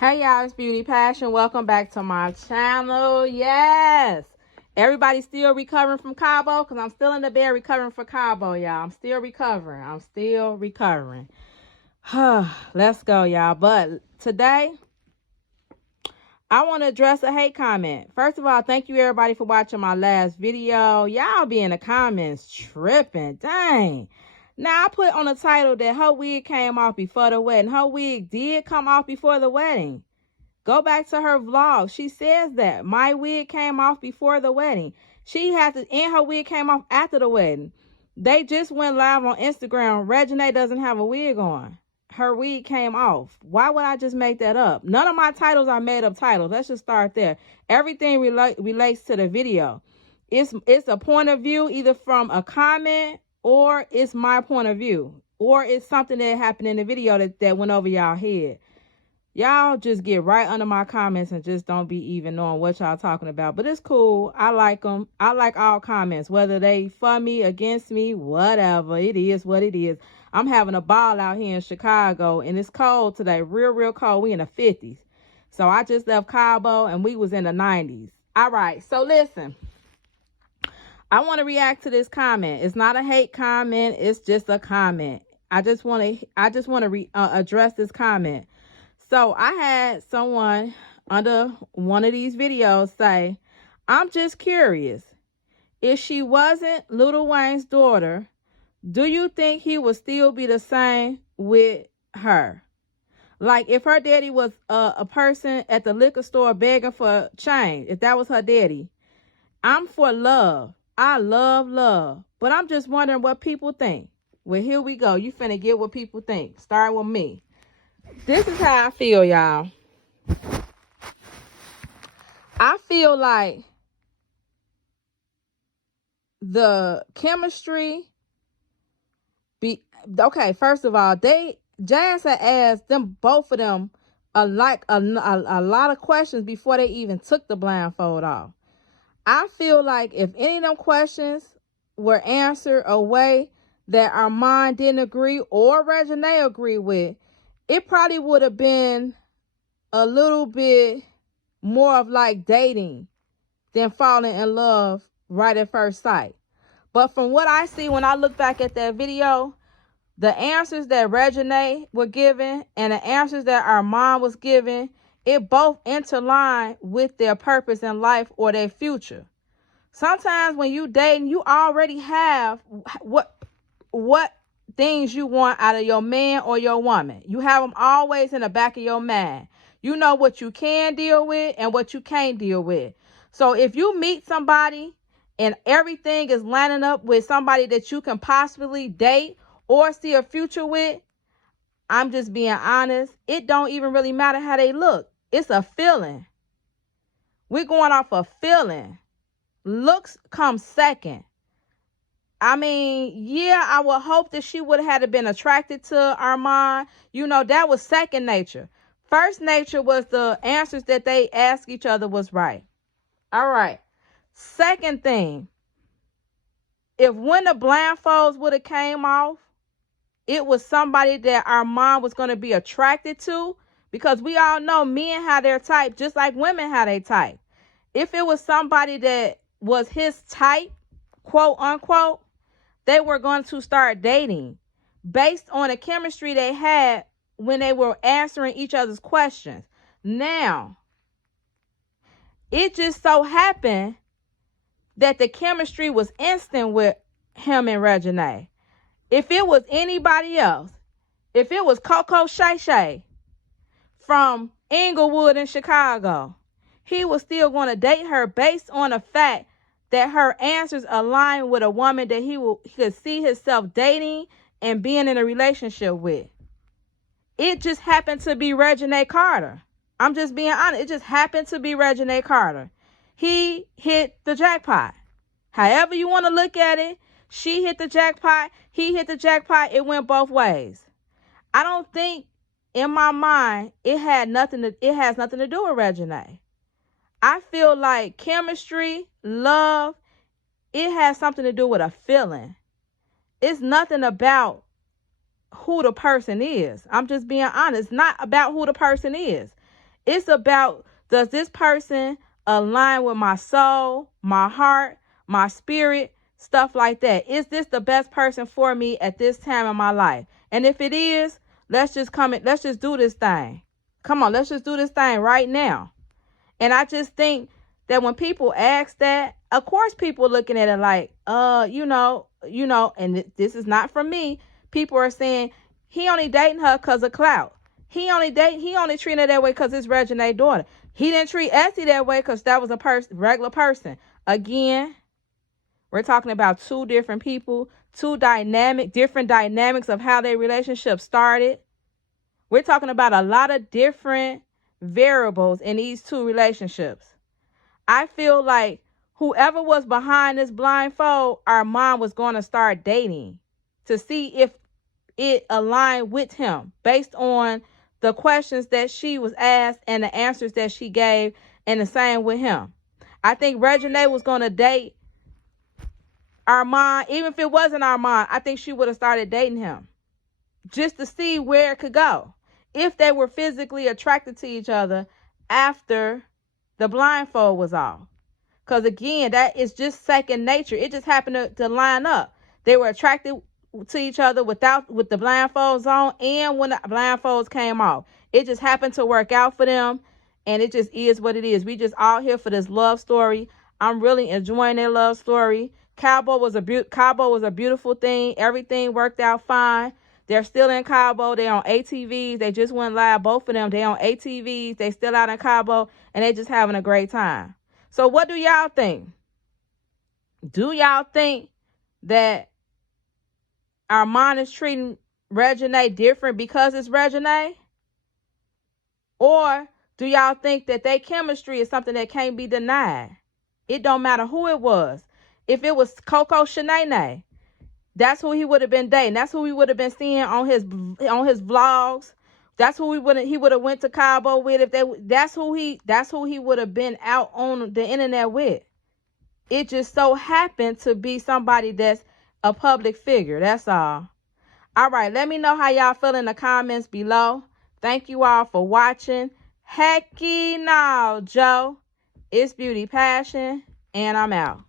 Hey y'all, it's Beauty Passion. Welcome back to my channel. Yes, everybody's still recovering from Cabo because I'm still in the bed recovering from Cabo, y'all. I'm still recovering. Let's go, y'all. But today I want to address a hate comment. First of all, thank you everybody for watching my last video. Y'all be in the comments tripping. Dang. Now, I put on the title that her wig came off before the wedding. Her wig did come off before the wedding. Go back to her vlog. She says that my wig came off before the wedding. And her wig came off after the wedding. They just went live on Instagram. REGINAE doesn't have a wig on. Her wig came off. Why would I just make that up? None of my titles are made up titles. Let's just start there. Everything relates to the video. It's a point of view either from a comment or it's my point of view. Or it's something that happened in the video that went over y'all head. Y'all just get right under my comments and just don't be even knowing what y'all talking about. But it's cool. I like them. I like all comments, whether they for me, against me, whatever. It is what it is. I'm having a ball out here in Chicago, and it's cold today. Real cold. We in the 50s. So I just left Cabo, and we was in the 90s. All right. So listen. I want to react to this comment. It's not a hate comment. It's just a comment. I just want to address this comment. So I had someone under one of these videos say, I'm just curious. If she wasn't Lil Wayne's daughter, do you think he would still be the same with her? Like if her daddy was a person at the liquor store begging for change, if that was her daddy. I'm for love. I love. But I'm just wondering what people think. Well, here we go. You finna get what people think. Starting with me. This is how I feel, y'all. I feel like the chemistry okay. First of all, Jazz had asked them, both of them, a lot of questions before they even took the blindfold off. I feel like if any of them questions were answered a way that Armon didn't agree or REGINAE agreed with, it probably would have been a little bit more of like dating than falling in love right at first sight. But from what I see when I look back at that video, the answers that REGINAE were giving and the answers that Armon was giving, it both interline with their purpose in life or their future. Sometimes when you dating, you already have what things you want out of your man or your woman. You have them always in the back of your mind. You know what you can deal with and what you can't deal with. So if you meet somebody and everything is lining up with somebody that you can possibly date or see a future with, I'm just being honest. It don't even really matter how they look. It's a feeling. We're going off a feeling. Looks come second. I mean, yeah, I would hope that she would have been attracted to Armon. You know, that was second nature. First nature was the answers that they asked each other was right. All right. Second thing, if when the blindfolds would have came off, it was somebody that Armon was going to be attracted to, because we all know men have their type just like women have their type. If it was somebody that was his type, quote unquote, they were going to start dating based on the chemistry they had when they were answering each other's questions. Now, it just so happened that the chemistry was instant with him and REGINAE. If it was anybody else, if it was Coco Shay from Inglewood in Chicago, he was still going to date her based on the fact that her answers align with a woman that he could see himself dating and being in a relationship with. It just happened to be REGINAE Carter. I'm just being honest. It just happened to be REGINAE Carter. He hit the jackpot. However you want to look at it, she hit the jackpot. He hit the jackpot. It went both ways. I don't think in my mind it has nothing to do with REGINAE. I feel like chemistry, love, it has something to do with a feeling. It's nothing about who the person is. I'm just being honest. It's not about who the person is. It's about, does this person align with my soul, my heart, my spirit, stuff like that? Is this the best person for me at this time in my life? And if it is, let's just do this thing. Come on, let's just do this thing right now. And I just think that when people ask that, of course people are looking at it like, and this is not from me. People are saying he only dating her because of clout. He only treating her that way because it's REGINAE's daughter. He didn't treat Essie that way because that was a regular person. Again, we're talking about two different people, different dynamics of how their relationship started. We're talking about a lot of different variables in these two relationships. I feel like whoever was behind this blindfold, our mom was going to start dating to see if it aligned with him based on the questions that she was asked and the answers that she gave, and the same with him. I think REGINAE was going to date Armon. Even if it wasn't Armon, I think she would have started dating him just to see where it could go, if they were physically attracted to each other after the blindfold was off. Because again, that is just second nature. It just happened to line up. They were attracted to each other with the blindfolds on and when the blindfolds came off. It just happened to work out for them, and it just is what it is. We just all here for this love story. I'm really enjoying their love story. Cabo was a beautiful thing. Everything worked out fine. They're still in Cabo. They're on ATVs. They just went live, both of them. They're on ATVs. They still out in Cabo, and they just having a great time. So what do y'all think? Do y'all think that Armon is treating REGINAE different because it's REGINAE? Or do y'all think that their chemistry is something that can't be denied? It don't matter who it was. If it was Coco Shanae, that's who he would have been dating. That's who we would have been seeing on his vlogs. That's who he would have went to Cabo with. That's who he would have been out on the internet with. It just so happened to be somebody that's a public figure. That's all. All right, let me know how y'all feel in the comments below. Thank you all for watching. Hecky no, Joe. It's Beauty Passion, and I'm out.